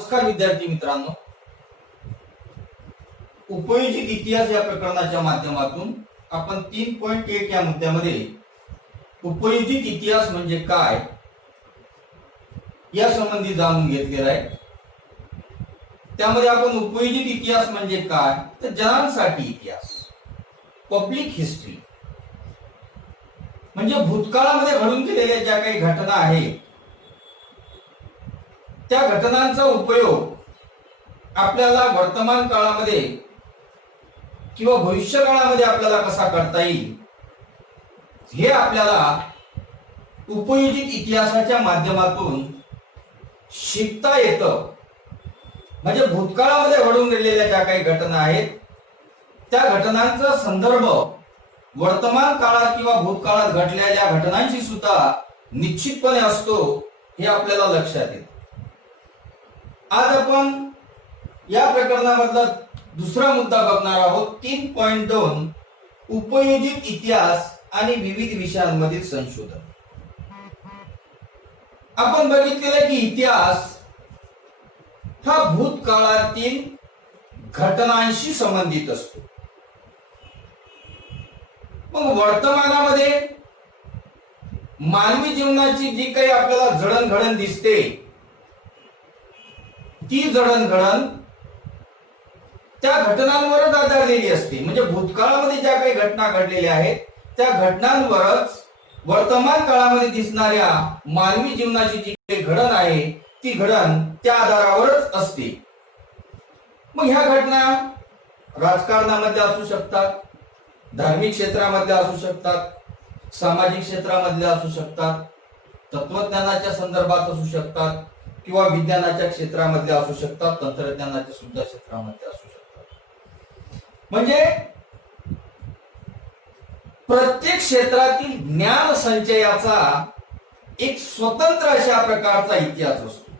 नमस्कार विद्यार्थी मित्रांनो, उपयोजित इतिहास या प्रकरणाच्या माध्यमातून आपण 3.1 या मुद्द्यामध्ये उपयोजित इतिहास म्हणजे काय या संबंधी जाणून घेतलेला आहे. त्यामध्ये आपण उपयोजित इतिहास म्हणजे काय तर जनांसाठी इतिहास, पब्लिक हिस्ट्री म्हणजे भूतकाळामध्ये घडून गेलेल्या ज्या काही घटना आहेत त्या घटनांचा उपयोग आपल्याला वर्तमान काळामध्ये किंवा भविष्य काळामध्ये आपल्याला कसा करता येईल हे आपल्याला उपयोजित इतिहासाच्या माध्यमातून शिकता येतं. म्हणजे भूतकाळामध्ये घडून गेलेल्या ज्या काही घटना आहेत त्या घटनांचा संदर्भ वर्तमान काळात किंवा भूतकाळात घडलेल्या घटनांशी सुद्धा निश्चितपणे असतो हे आपल्याला लक्षात येतं. आज आपण या प्रकरणामधला दुसरा मुद्दा बघणार आहोत. 3.2 उपयोजित इतिहास आणि विविध विषयांमधील संशोधन. आपण बघितलेलं की इतिहास हा भूतकाळातील घटनांशी संबंधित असतो. मग वर्तमानामध्ये मानवी जीवनाची जी काही आपल्याला जडणघडण दिसते ती जडणघडण त्या घटनांवरच आधारलेली असते. म्हणजे भूतकाळामध्ये ज्या काही घटना घडलेल्या आहेत त्या घटनांवरच वर्तमान काळामध्ये दिसणाऱ्या मानवी जीवनाची जी काही घडण आहे ती घडण त्या आधारावरच असते. मग ह्या घटना राजकारणामध्ये असू शकतात, धार्मिक क्षेत्रामध्ये असू शकतात, सामाजिक क्षेत्रामध्ये असू शकतात, तत्वज्ञानाच्या संदर्भात असू शकतात किंवा विज्ञानाच्या क्षेत्रामध्ये असू शकतात, तंत्रज्ञानाच्या सुद्धा क्षेत्रामध्ये असू शकतात. म्हणजे प्रत्येक क्षेत्रातील ज्ञान संचयाचा एक स्वतंत्र अशा प्रकारचा इतिहास असतो.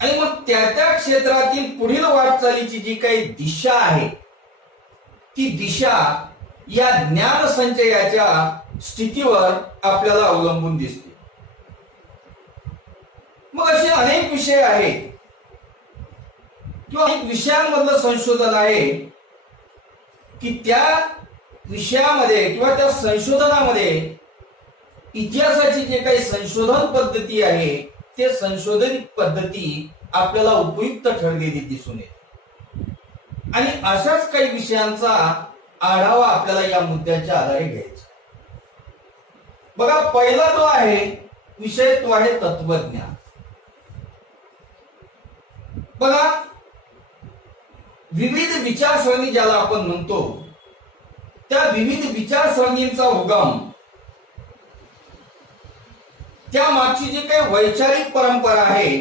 आणि मग त्या क्षेत्रातील पुढील वाटचालीची जी काही दिशा आहे ती दिशा या ज्ञान संचयाच्या स्थितीवर आपल्याला अवलंबून दिसते. मग असे अनेक विषय आहेत किंवा अनेक विषयांमधलं संशोधन आहे की त्या विषयामध्ये किंवा त्या संशोधनामध्ये इतिहासाची जे काही संशोधन पद्धती आहे ते संशोधन पद्धती आपल्याला उपयुक्त ठरलेली दिसून येते. आणि अशाच काही विषयांचा आढावा आपल्याला या मुद्द्याच्या आधारे घ्यायचा. बघा, पहिला जो आहे विषय तो आहे तत्वज्ञान. बघा, विविध विचारसरणी ज्याला आपण म्हणतो त्या विविध विचारसरणींचा उगम, त्या मागची जी काही वैचारिक परंपरा आहे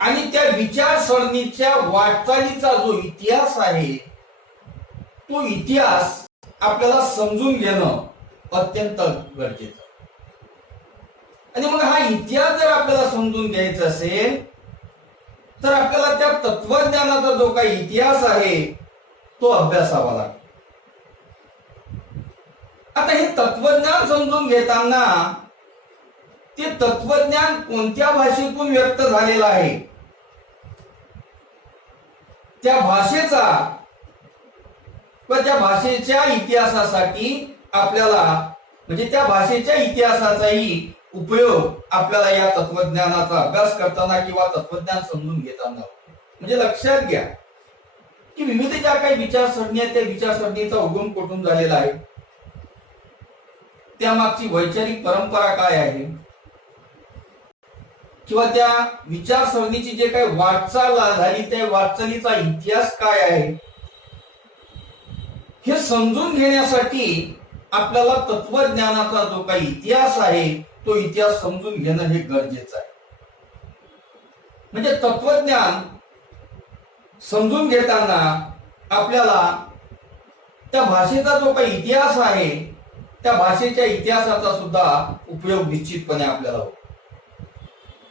आणि त्या विचारसरणीच्या वाटचालीचा जो इतिहास आहे तो इतिहास आपल्याला समजून घेणं अत्यंत गरजेचं. आणि मग हा इतिहास जर आपल्याला समजून घ्यायचा असेल तर आपल्याला त्या तत्वज्ञानाचा जो काही इतिहास आहे तो अभ्यासावा लागतो. आता हे तत्वज्ञान समजून घेताना ते तत्वज्ञान कोणत्या भाषेतून व्यक्त झालेलं आहे त्या भाषेचा व त्या भाषेच्या इतिहासासाठी आपल्याला म्हणजे त्या भाषेच्या इतिहासाचाही उपयोग आपल्याला या तत्वज्ञानाचा अभ्यास करताना किंवा तत्वज्ञान समजून घेताना. म्हणजे लक्षात घ्या की विविध ज्या काही विचारसरणी आहेत त्या विचारसरणीचा उगम कुठून झालेला आहे, त्यामागची वैचारिक परंपरा काय आहे किंवा त्या विचारसरणीची जे काही वाटचाल झाली त्या वाटचालीचा इतिहास काय आहे हे समजून घेण्यासाठी आपल्याला तत्वज्ञानाचा जो काही इतिहास आहे तो इतिहास समजून घेणं हे गरजेचं आहे. म्हणजे तत्वज्ञान समजून घेताना आपल्याला त्या भाषेचा जो काही इतिहास आहे त्या भाषेच्या इतिहासाचा सुद्धा उपयोग निश्चितपणे आपल्याला होतो.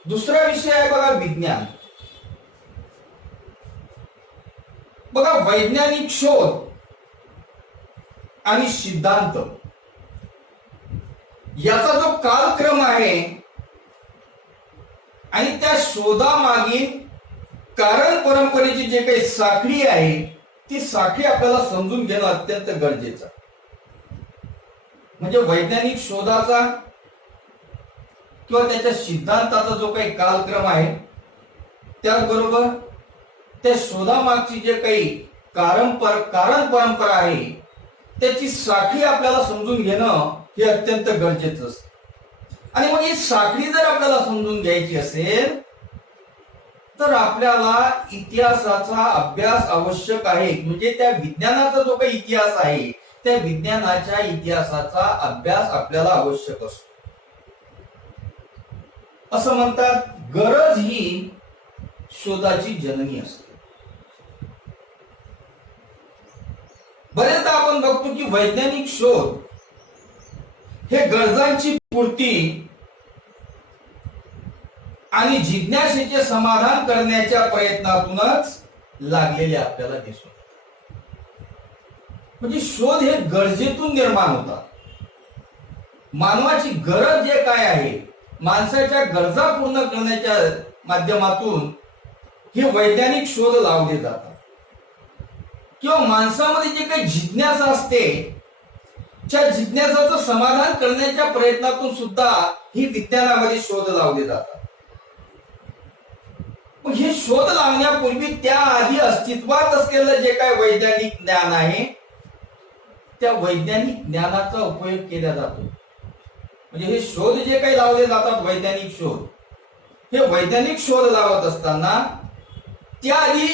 दुसरा विषय आहे बघा विज्ञान. बघा, वैज्ञानिक शोध आणि सिद्धांत याचा जो कालक्रम आहे आणि त्या शोधामागील कारण परंपरेची जे काही साखळी आहे ती साखळी आपल्याला समजून घेणं अत्यंत गरजेचं आहे. म्हणजे वैज्ञानिक शोधाचा किंवा त्याच्या सिद्धांताचा जो काही कालक्रम आहे, त्याचबरोबर त्या शोधामागची जे काही कारण परंपरा आहे त्याची साखळी आपल्याला समजून घेणं हे अत्यंत गरजेचं असतं. आणि मग ही साखळी जर आपल्याला समजून घ्यायची असेल तर आपल्याला इतिहासाचा अभ्यास आवश्यक आहे. म्हणजे त्या विज्ञानाचा जो काही इतिहास आहे त्या विज्ञानाच्या इतिहासाचा अभ्यास आपल्याला आवश्यक असतो. असं म्हणतात, गरज ही शोधाची जननी असते. बरेचदा आपण बघतो की वैज्ञानिक शोध हे गरजांची पूर्ती आणि जिज्ञासेचे समाधान करण्याच्या प्रयत्नातूनच लागलेले आपल्याला दिसून. म्हणजे शोध हे गरजेतून निर्माण होतात. मानवाची गरज जे काय आहे, माणसाच्या गरजा पूर्ण करण्याच्या माध्यमातून हे वैज्ञानिक शोध लावले जातात. किंवा माणसामध्ये जे काही जिज्ञासा असते त्या जिज्ञासाचं समाधान करण्याच्या प्रयत्नातून सुद्धा ही विज्ञानामध्ये शोध लावले जातात. मग हे शोध लावण्यापूर्वी त्या आधी अस्तित्वात असलेलं जे काही वैज्ञानिक ज्ञान आहे त्या वैज्ञानिक ज्ञानाचा उपयोग केला जातो. म्हणजे हे शोध जे काही लावले जातात वैज्ञानिक शोध, हे वैज्ञानिक शोध लावत असताना त्याआधी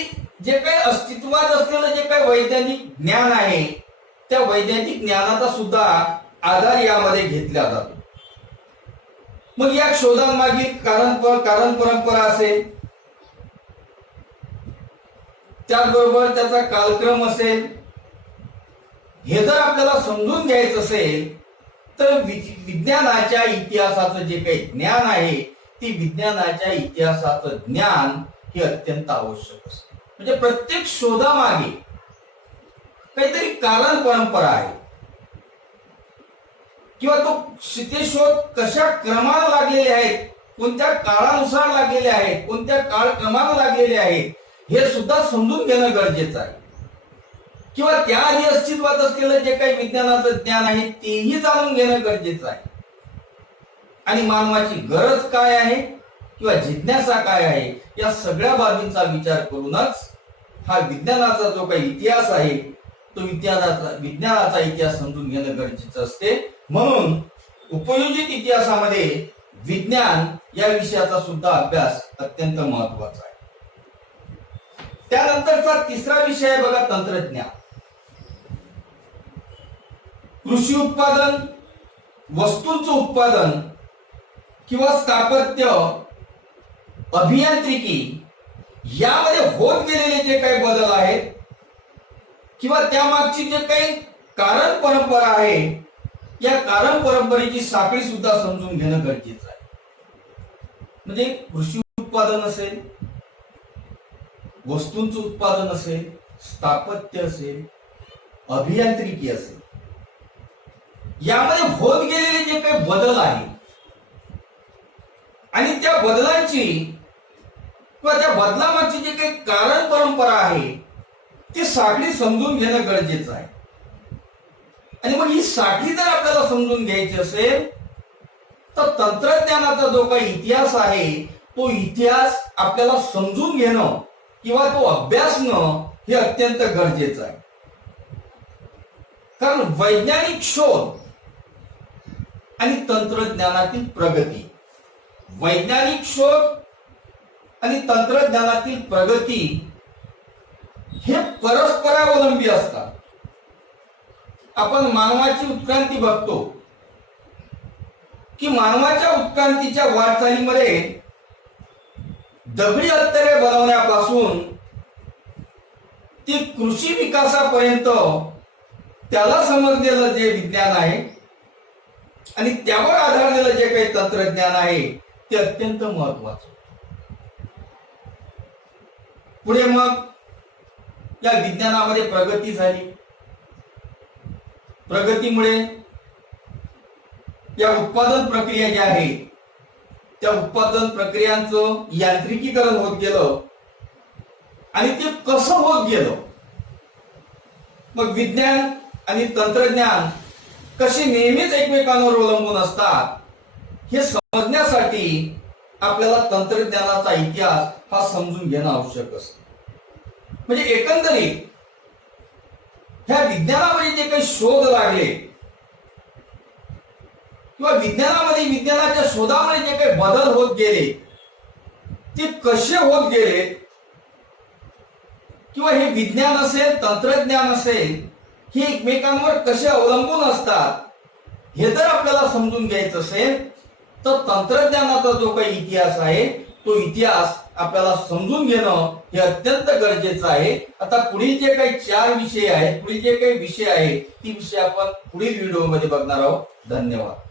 जे काही अस्तित्वात असलेलं जे काही वैज्ञानिक ज्ञान आहे त्या वैज्ञानिक ज्ञानाचा सुद्धा आधार यामध्ये घेतला जातो. मग या शोधांमागील कारण परंपरा असेल, त्याचबरोबर त्याचा कालक्रम असेल, हे जर आपल्याला समजून घ्यायचं असेल तर विज्ञानाच्या इतिहासाचं जे काही ज्ञान आहे ती विज्ञानाच्या इतिहासाचं ज्ञान हे अत्यंत आवश्यक असतं. म्हणजे प्रत्येक शोधामागे काहीतरी कारण परंपरा आहे किंवा ते शोध कशा क्रमाने लागलेले आहेत, कोणत्या काळानुसार लागलेले आहेत, कोणत्या काळक्रमाने लागलेले आहेत हे सुद्धा समजून घेणं गरजेचं आहे. किंवा त्याआधी अस्तित्वात असलेलं जे काही विज्ञानाचं ज्ञान आहे तेही जाणून घेणं गरजेचं आहे. आणि मानवाची गरज काय आहे किंवा जिज्ञासा काय आहे या सगळ्या बाबींचा विचार करूनच हा विज्ञानाचा जो काही इतिहास आहे तो विज्ञानाचा इतिहास समजून घेणं गरजेचं असते. म्हणून उपयोजित इतिहासामध्ये विज्ञान या विषयाचा सुद्धा अभ्यास अत्यंत महत्वाचा आहे. त्यानंतरचा तिसरा विषय आहे बघा, तंत्रज्ञान. कृषी उत्पादन, वस्तूंचं उत्पादन किंवा स्थापत्य, अभियांत्रिकी यामध्ये होत गेलेले जे काही बदल आहेत किंवा त्यामागची जे काही कारण परंपरा आहे या कारण परंपरेची साखळी सुद्धा समजून घेणं गरजेचं आहे. म्हणजे कृषी उत्पादन असेल, वस्तूंचं उत्पादन असेल, स्थापत्य असेल, अभियांत्रिकी असेल, यामध्ये होत गेलेले जे काही बदल आहे आणि त्या बदलांची किंवा त्या बदलामागची जे काही कारण परंपरा आहे ती साखळी समजून घेणं गरजेचं आहे. आणि मग ही साखळी जर आपल्याला समजून घ्यायची असेल तर तंत्रज्ञानाचा जो काही इतिहास आहे तो इतिहास आपल्याला समजून घेणं किंवा तो अभ्यासणं हे अत्यंत गरजेचं आहे. कारण वैज्ञानिक शोध आणि तंत्रज्ञानातील प्रगती, वैज्ञानिक शोध आणि तंत्रज्ञानातील प्रगती हे परस्परावलंबी असतात. आपण मानवाची उत्क्रांती बघतो की मानवाच्या उत्क्रांतीच्या वाटचालीमध्ये दगडी हत्यारे बनवण्यापासून ती कृषी विकासापर्यंत त्याला समजलेलं जे विज्ञान आहे आणि त्यावर आधारलेलं जे काही तंत्रज्ञान आहे ते अत्यंत महत्वाचं. पुढे मग या विज्ञानामध्ये प्रगती झाली. प्रगतीमुळे या उत्पादन प्रक्रिया ज्या आहेत त्या उत्पादन प्रक्रियांचं यांत्रिकीकरण होत गेलं आणि ते कसं होत गेलं, मग विज्ञान आणि तंत्रज्ञान कशी नेहमीच एकमेकांवर अवलंबून असतात हे समजण्यासाठी आपल्याला तंत्रज्ञानाचा इतिहास हा समजून घेणं आवश्यक असतं. म्हणजे एकंदरीत ह्या विज्ञानामध्ये जे काही शोध लागले किंवा विज्ञानामध्ये विज्ञानाच्या शोधामुळे जे काही बदल होत गेले ते कसे होत गेले किंवा हे विज्ञान असेल तंत्रज्ञान असेल हे एकमेकांवर कसे अवलंबून असतात हे जर आपल्याला समजून घ्यायचं असेल तर तंत्रज्ञानाचा जो काही इतिहास आहे तो इतिहास आपल्याला समजून घेणं हे अत्यंत गरजेचं आहे. आता पुढील जे काही 4 विषय आहेत, पुढील जे काही विषय आहे ती विषय आपण पुढील व्हिडिओमध्ये बघणार आहोत. धन्यवाद.